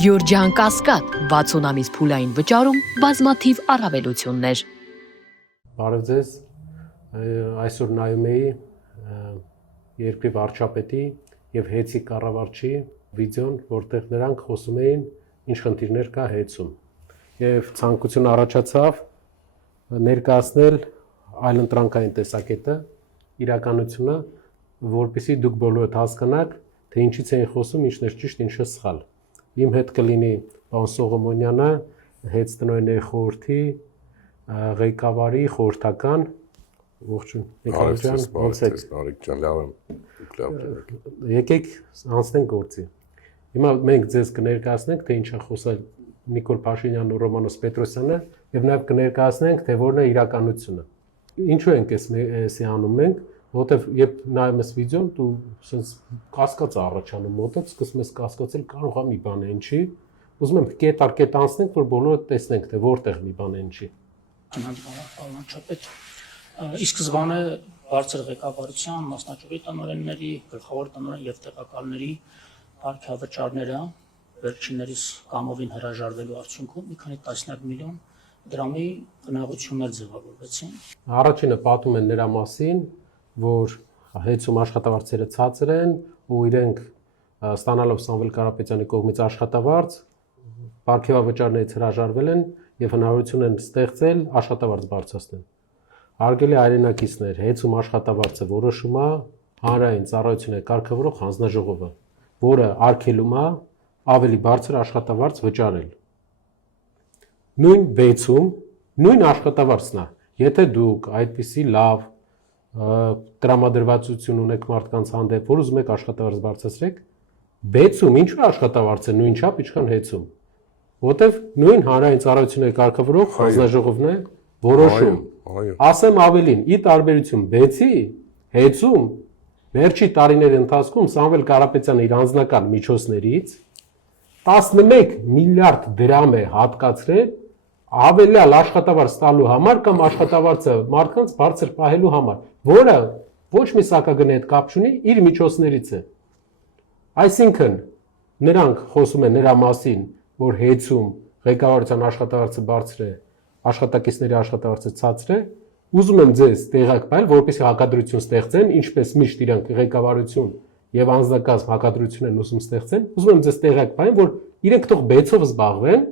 Գյորջյան Կասկադ 60 ամիս փուլային վճարում բազմաթիվ առավելություններ։ Բարև ձեզ, այսօր նայում էի երկրի վարչապետի և ՀԵՑ-ի կառավարչի վիդեոն, որտեղ նրանք խոսում էին ինչ խնդիրներ կա ՀԵՑ-ում և ցանկություն առաջացավ ներկայացնել այլընտրանքային տեսակետը, իրականությունը, որպեսզի դուք բոլորդ հասկանաք, թե ինչից էին խոսում, ինչն էր ճիշտ, ինչը սխալ։ Իմ հետ կլինի պարոն Սողոմոնյանը, ՀԵՑ տնօրենների խորհրդի ղեկավարի խորհրդական, ողջույն, Նիկոլ ջան, ոնց եք։ Նարեկ ջան, լավ եմ։ Եկեք անցնենք գործի։ Հիմա մենք ձեզ կներկայացնենք, թե ինչ է խոսել Նիկոլ Փաշինյանն ու Ռոմանոս Պետրոսյանը, եւ նաեւ կներկայացնենք, թե որն է իրականությունը։ Ինչու ենք էսի անում մենք, որովհետեւ երբ նայում ես վիդեոն, դու sense կասկած առաջանում մոտդ, սկսում ես կասկածել, կարող է մի բան են չի։ Ուզում եմ կետ անցնենք, որ բոլորը տեսնենք, թե որտեղ մի բան են չի։ Ի սկզբանե բարձր ղեկավարության, մասնաճյուղի տնօրենների, գլխավոր տնօրեն եւ տեղակալների կարգավճարները վերջիններիս կամովին հրաժարվելու արդյունքում մի քանի տասնյակ միլիոն դրամի խնայողություններ ձևավորվեցին։ Առաջինը պատում են նրա մասին, որ ՀԵՑ-ում աշխատավարձերը ցածր են ու իրենք ստանալով Սամվել Կարապետյանի կողմից աշխատավարձ, պարգևավճարներից հրաժարվել են եւ հնարավորություն են ստեղծել աշխատավարձ բարձրացնել։ Հարգելի հայրենակիցներ, ՀԵՑ-ում աշխատավարձը որոշում է հանրային ծառայությունների կարգավորող հանձնաժողովը, որը արգելում է ավելի բարձր աշխատավարձ վճարել։ Նույն բեցում, նույն աշխատավարձն է, եթե դուք այդպիսի լավ տրամադրվածություն ունեք մարդկանց հանդեպ, որ ուզում եք աշխատավարձ բարձրացրեք, բեցում ինչու աշխատավարձը նույն չափ, ինչքան ՀԵՑ-ում, որտեվ նույն հանրային ծառայությունների կարգավորող հանձնաժողովն է որոշում։ Ասեմ ավելին, ի տարբերություն բեցի, ՀԵՑ-ում վերջի տարիների ընթացքում Սամվել Կարապետյանը իր անձնական միջոցներից 11 միլիարդ դրամ է հատկացրել ավելյալ աշխատավարձ տալու համար կամ աշխատավարձը մարդկանց բարձր պահելու համար, որը ոչ մի սակագնի հետ կապ չունի, իր միջոցներից է։ Այսինքն նրանք խոսում են նրա մասին, որ ՀԵՑ-ում ղեկավարության աշխատավարձը բարձր է, աշխատակիցների աշխատավարձը ցածր է, ուզում եմ ձեզ տեղակ պահել, որպեսզի հակադրություն ստեղծեն, ինչպես միշտ իրանք ղեկավարություն եւ անձնակազմ հակադրություն են ուզում ստեղծեն, ուզում եմ ձեզ տեղակ պահել, որ իրենք թող բեցով զբաղվեն,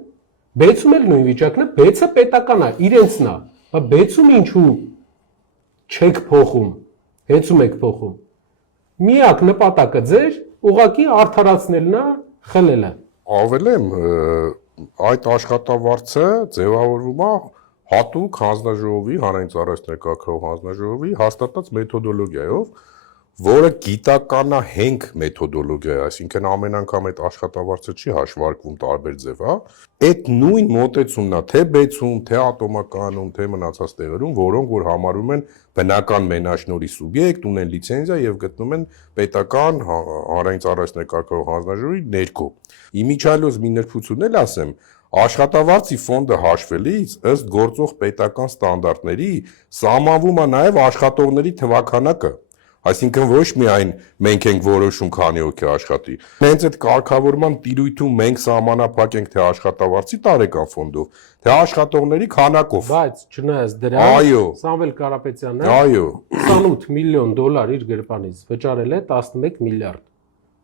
բեցում էլ նույն վիճակն է, բեցը պետական է, իրենցն է, բայց բեցում ինչու չեք փոխում, ՀԵՑ-ում եք փոխում։ Միակ նպատակը ձեր ուղղակի արդարացնելն է, խլելը։ Ավելեմ, այդ աշխատավարձը ձևավորվում է հատուկ հանձնաժողովի, հանրային ծառայությունների կարգավորող հանձնաժողովի հաստատած մեթոդոլոգիայով, որը գիտականահենք մեթոդոլոգիա է, այսինքն ամեն անգամ այդ աշխատավարձը չի հաշվարկվում տարբեր ձև, այդ նույն մոտեցումն է թե բեցում, թե ատոմականում, թե մնացած տեղերում, որոնք որ համարում են բնական մենաշնորհի սուբյեկտ, ունեն լիցենզիա եւ գտնում են պետական հանրային ծառայությունների կարգավորող հանձնաժողովի ներքո։ Իմիջիայլոց մի նրբություն էլ ասեմ, աշխատավարձի ֆոնդը հաշվելիս ըստ գործող պետական ստանդարտների սահմանվում է նաև աշխատողների թվաքանակը, այսինքն ոչ միայն մենք ենք որոշում քանի հոգի աշխատի, հենց այդ կարգավորման տիրույթում մենք սահմանափակ ենք թե աշխատավարձի տարեկան ֆոնդով, թե աշխատողների քանակով։ Բայց չնայած դրան, Սամվել Կարապետյանը 28 միլիոն դոլար իր գրպանից վճարել է 11 միլիարդ,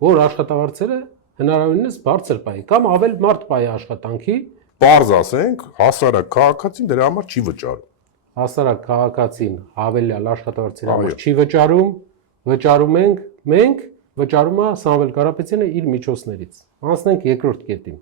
որ աշխատավարձերը հնարավորինս բարձր պահի կամ ավել մարդ պահի աշխատանքի, պարզ ասենք, հասարակ քաղաքացին դրա համար չի վճարում։ Հասարակ քաղաքացին հավելյալ աշխատավարձերի համար չի վճարում, վճարում ենք մենք, վճարում է Սամվել Կարապետյանը իր միջոցներից։ Անցնենք երկրորդ կետին։